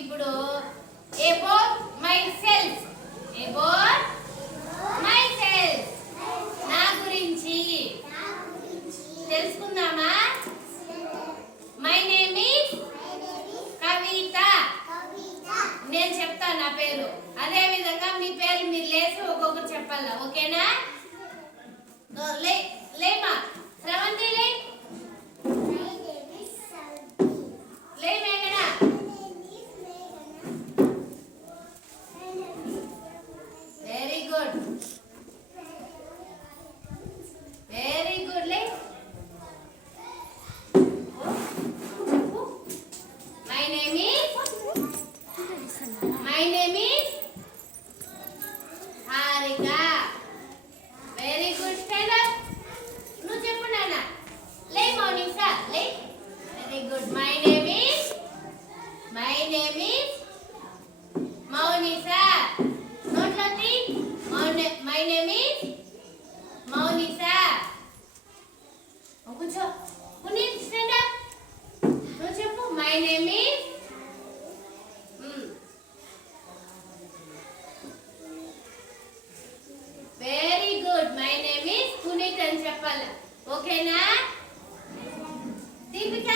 ఇప్పుడు about myself about myself నా గురించి. తెలుసుకుందామా? మై నేమ్ ఈస్ కవిత నేను చెప్తాను నా పేరు. అదే విధంగా మీ పేరు మీరు లేచి ఒక్కొక్కరు My name is Harika. Very good. Stand up. నువ్వు చెప్పు నాన్న లే మార్నింగ్ సార్ లే very good my name is my name is Mounisha నోట్లో మై నేమ్ ఈస్ మౌనిసా కూర్చో స్టాండ్ అప్ నువ్వు చెప్పు my name is my name is Puneeth అని చెప్పాలి. ఓకేనా దీపికా